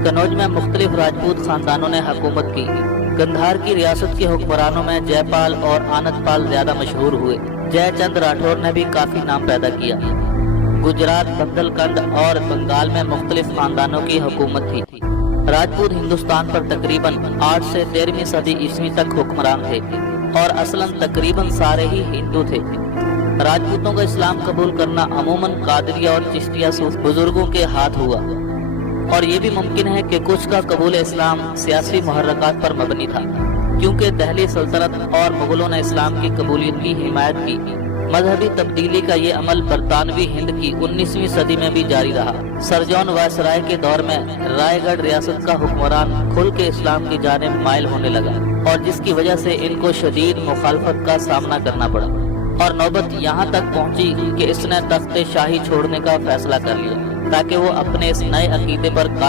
कनौज में मुख्तलिफ राजपूत खानदानों ने हुकूमत की। गंधार की रियासत के हुक्मरानों में जयपाल और आनंदपाल ज्यादा मशहूर हुए। जयचंद राठौर ने भी काफी नाम पैदा किया। गुजरात, बंदेलखंड और बंगाल में मुख्तलिफ खानदानों की हुकूमत थी। राजपूत हिंदुस्तान पर तकरीबन 8 से 13वीं सदी ईस्वी तक हुक्मरान थे और असलन तकरीबन सारे ही हिंदू थे। राजपूतों का इस्लाम कबूल करना अमूमन कादरिया और चिश्तिया सूफ बुजुर्गों के हाथ हुआ, और ये भी मुमकिन है कि कुछ का कबूल इस्लाम सियासी मुहर्रकात पर मबनी था, क्योंकि दिल्ली सल्तनत और मुगलों ने इस्लाम की कबूलियत की हिमायत की। मजहबी तब्दीली का ये अमल बरतानवी हिंद की 19वीं सदी में भी जारी रहा। सर जॉन वायसराय के दौर में रायगढ़ रियासत का हुक्मरान खुल के इस्लाम की जानिब माइल होने लगा, और जिसकी वजह से इनको शदीद मुखालफत का सामना करना पड़ा, और नौबत यहाँ तक पहुंची कि इसने तख्ते शाही छोड़ने का फैसला कर लिया ताकि वो अपने इस नए अकीदे पर कायम